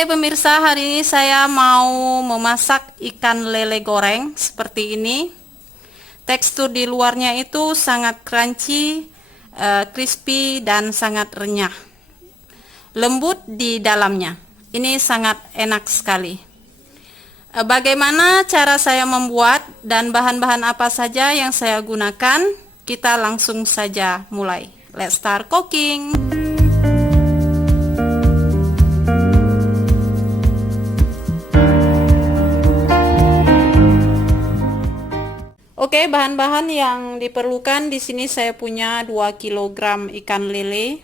Oke pemirsa, hari ini saya mau memasak ikan lele goreng seperti ini. Tekstur di luarnya itu sangat crunchy, crispy dan sangat renyah. Lembut di dalamnya. Ini sangat enak sekali. Bagaimana cara saya membuat dan bahan-bahan apa saja yang saya gunakan? Kita langsung saja mulai. Let's start cooking. Oke, bahan-bahan yang diperlukan di sini saya punya 2 kg ikan lele.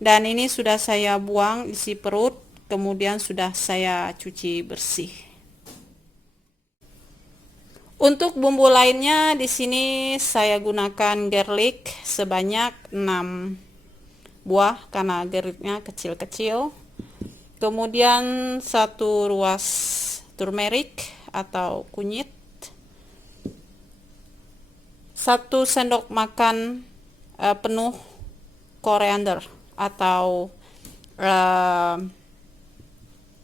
Dan ini sudah saya buang isi perut, kemudian sudah saya cuci bersih. Untuk bumbu lainnya di sini saya gunakan garlic sebanyak 6 buah karena garlicnya kecil-kecil. Kemudian 1 ruas turmeric atau kunyit. 1 sendok makan penuh koriander atau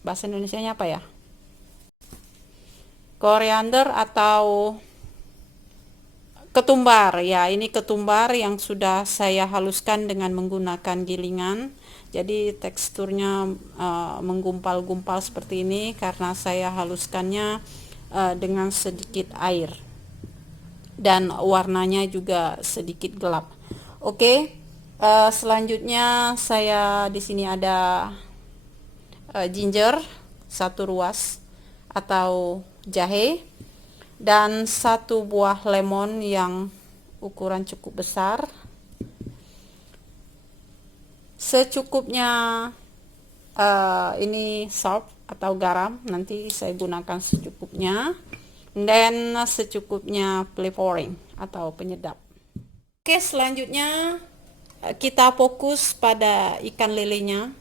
bahasa Indonesianya apa ya? Koriander atau ketumbar. Ya, ini ketumbar yang sudah saya haluskan dengan menggunakan gilingan. Jadi teksturnya menggumpal-gumpal seperti ini karena saya haluskannya dengan sedikit air. Dan warnanya juga sedikit gelap. Oke, selanjutnya saya di sini ada ginger 1 ruas atau jahe dan 1 buah lemon yang ukuran cukup besar. Secukupnya ini salt atau garam, nanti saya gunakan secukupnya. Dan secukupnya flavoring atau penyedap. Oke, selanjutnya kita fokus pada ikan lelenya.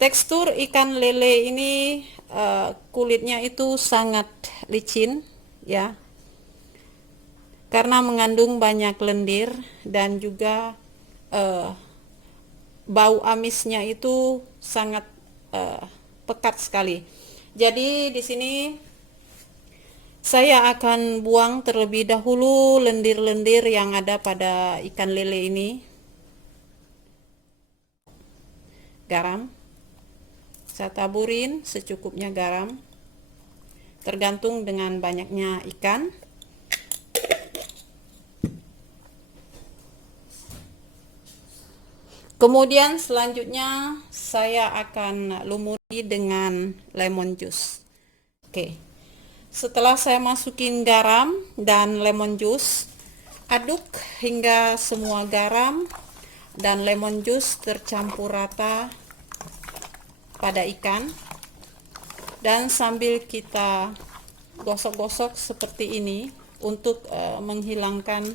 Tekstur ikan lele ini kulitnya itu sangat licin ya, karena mengandung banyak lendir dan juga bau amisnya itu sangat pekat sekali. Jadi di sini saya akan buang terlebih dahulu lendir-lendir yang ada pada ikan lele ini. Garam, saya taburin secukupnya garam, tergantung dengan banyaknya ikan. Kemudian selanjutnya saya akan lumuri dengan lemon juice. Oke. Setelah saya masukin garam dan lemon juice, aduk hingga semua garam dan lemon juice tercampur rata pada ikan. Dan sambil kita gosok-gosok seperti ini untuk menghilangkan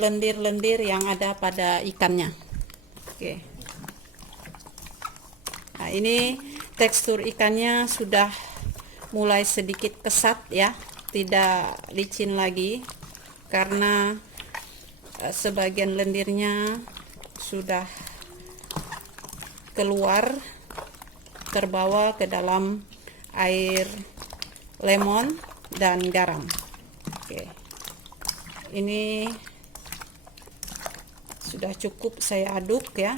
lendir-lendir yang ada pada ikannya. Oke. Nah, ini tekstur ikannya sudah mulai sedikit kesat ya, tidak licin lagi karena sebagian lendirnya sudah keluar, terbawa ke dalam air lemon dan garam. Oke, ini sudah cukup saya aduk ya.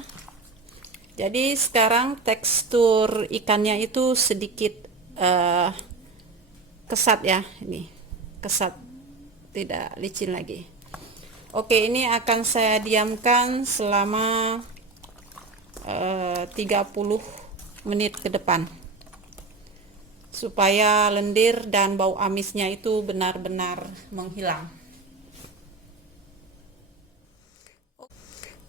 Jadi sekarang tekstur ikannya itu sedikit kesat ya, ini kesat, tidak licin lagi. Oke, ini akan saya diamkan selama 30 menit ke depan supaya lendir dan bau amisnya itu benar-benar menghilang.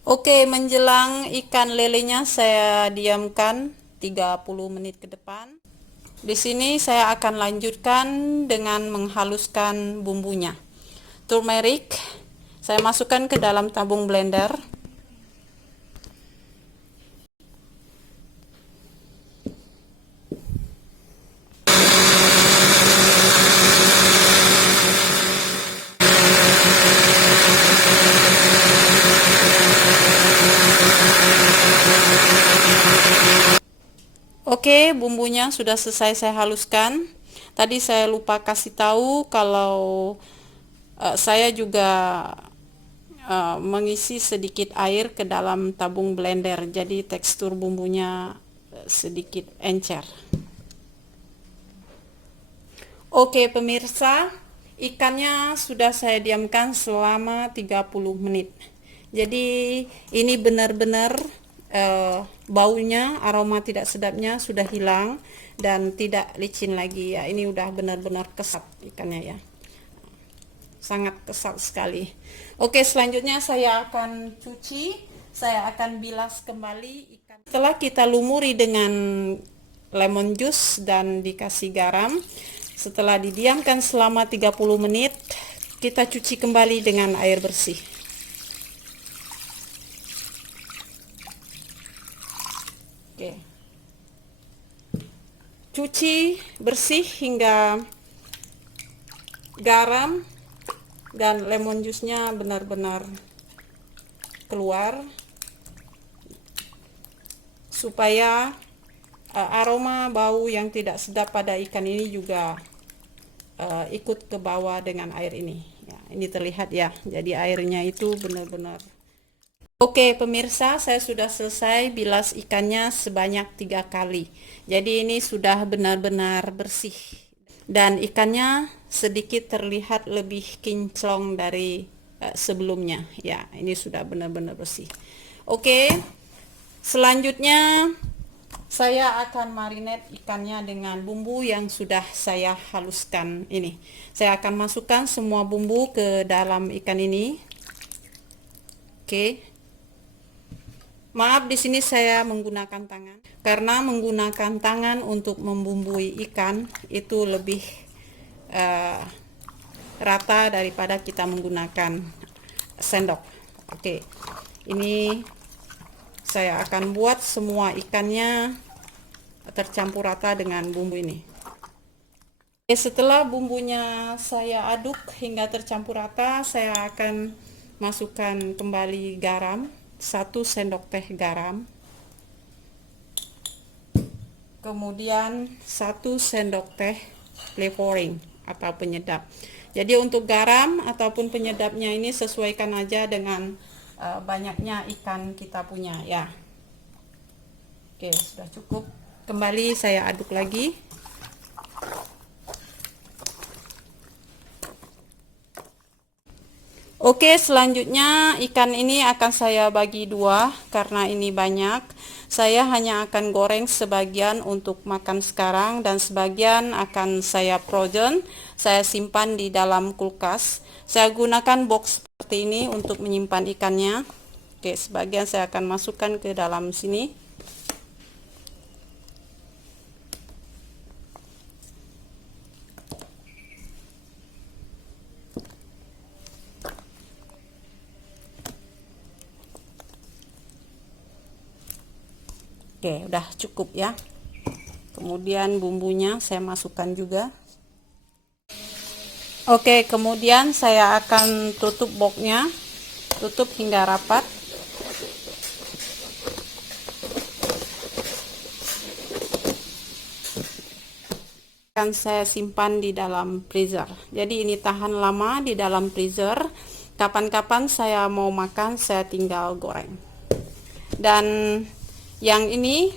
Oke, menjelang ikan lelenya saya diamkan 30 menit ke depan. Di sini saya akan lanjutkan dengan menghaluskan bumbunya. Turmeric saya masukkan ke dalam tabung blender. Oke, bumbunya sudah selesai saya haluskan. Tadi saya lupa kasih tahu kalau saya juga mengisi sedikit air ke dalam tabung blender, jadi tekstur bumbunya sedikit encer. Oke pemirsa, ikannya sudah saya diamkan selama 30 menit. Jadi ini benar-benar baunya, aroma tidak sedapnya sudah hilang dan tidak licin lagi ya. Ini udah benar-benar kesat ikannya ya. Sangat kesat sekali. Oke, selanjutnya saya akan cuci, saya akan bilas kembali ikan. Setelah kita lumuri dengan lemon juice dan dikasih garam, setelah didiamkan selama 30 menit, kita cuci kembali dengan air bersih. Oke. Cuci bersih hingga garam dan lemon juice-nya benar-benar keluar, supaya aroma bau yang tidak sedap pada ikan ini juga ikut ke bawah dengan air ini ya. Ini terlihat ya, jadi airnya itu benar-benar. Oke pemirsa, saya sudah selesai bilas ikannya sebanyak 3 kali. Jadi ini sudah benar-benar bersih dan ikannya sedikit terlihat lebih kinclong dari sebelumnya ya. Ini sudah benar-benar bersih. Oke, selanjutnya saya akan marinate ikannya dengan bumbu yang sudah saya haluskan ini. Saya akan masukkan semua bumbu ke dalam ikan ini. Oke. Maaf, di sini saya menggunakan tangan karena menggunakan tangan untuk membumbui ikan itu lebih rata daripada kita menggunakan sendok. Oke. Ini saya akan buat semua ikannya tercampur rata dengan bumbu ini. Setelah bumbunya saya aduk hingga tercampur rata, saya akan masukkan kembali garam, 1 sendok teh garam. Kemudian 1 sendok teh flavoring atau penyedap. Jadi untuk garam ataupun penyedapnya ini sesuaikan aja dengan banyaknya ikan kita punya ya. Oke, sudah cukup. Kembali saya aduk lagi. Oke, selanjutnya ikan ini akan saya bagi 2 karena ini banyak. Saya hanya akan goreng sebagian untuk makan sekarang dan sebagian akan saya frozen, saya simpan di dalam kulkas. Saya gunakan box seperti ini untuk menyimpan ikannya. Oke, sebagian saya akan masukkan ke dalam sini. Oke, udah cukup ya. Kemudian bumbunya saya masukkan juga. Oke, kemudian saya akan tutup boxnya, tutup hingga rapat. Akan saya simpan di dalam freezer. Jadi ini tahan lama di dalam freezer. Kapan-kapan saya mau makan, saya tinggal goreng. Dan yang ini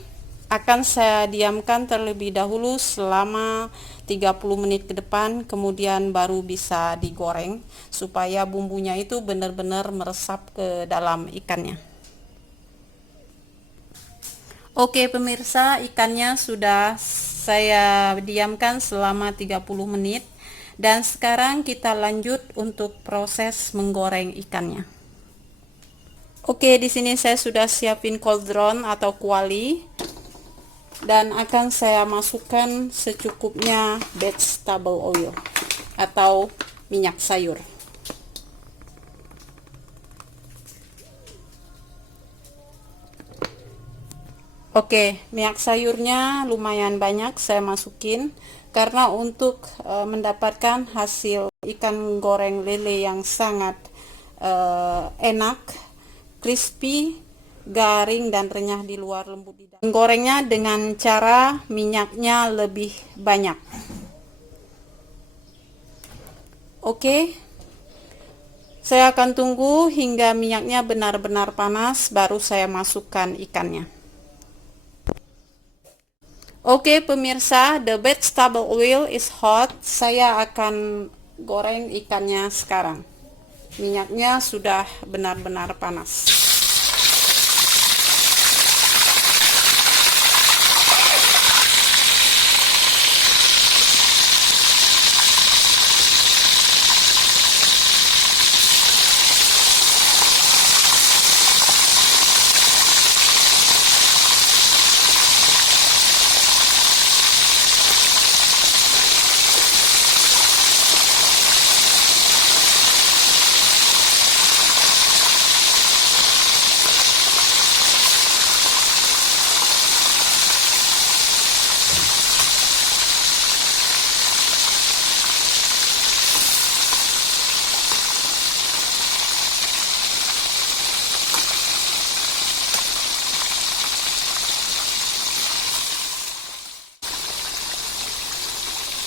akan saya diamkan terlebih dahulu selama 30 menit ke depan, kemudian baru bisa digoreng supaya bumbunya itu benar-benar meresap ke dalam ikannya. Oke pemirsa, ikannya sudah saya diamkan selama 30 menit dan sekarang kita lanjut untuk proses menggoreng ikannya. Oke, di sini saya sudah siapin cauldron atau kuali dan akan saya masukkan secukupnya vegetable oil atau minyak sayur. Oke, minyak sayurnya lumayan banyak saya masukin karena untuk mendapatkan hasil ikan goreng lele yang sangat enak, crispy garing dan renyah di luar, lembut di dalam. Menggorengnya dengan cara minyaknya lebih banyak. Oke, saya akan tunggu hingga minyaknya benar-benar panas, baru saya masukkan ikannya. Oke pemirsa, the vegetable oil is hot. Saya akan goreng ikannya sekarang. Minyaknya sudah benar-benar panas.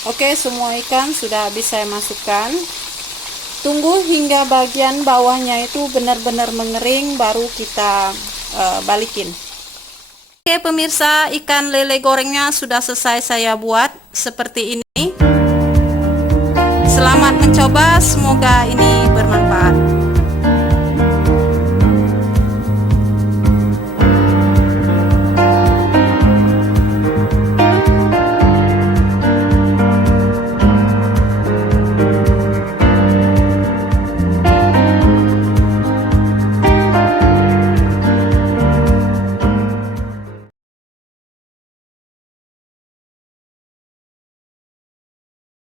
Oke, semua ikan sudah habis saya masukkan. Tunggu hingga bagian bawahnya itu benar-benar mengering, baru kita balikin. Oke pemirsa, ikan lele gorengnya sudah selesai saya buat seperti ini. Selamat mencoba, semoga ini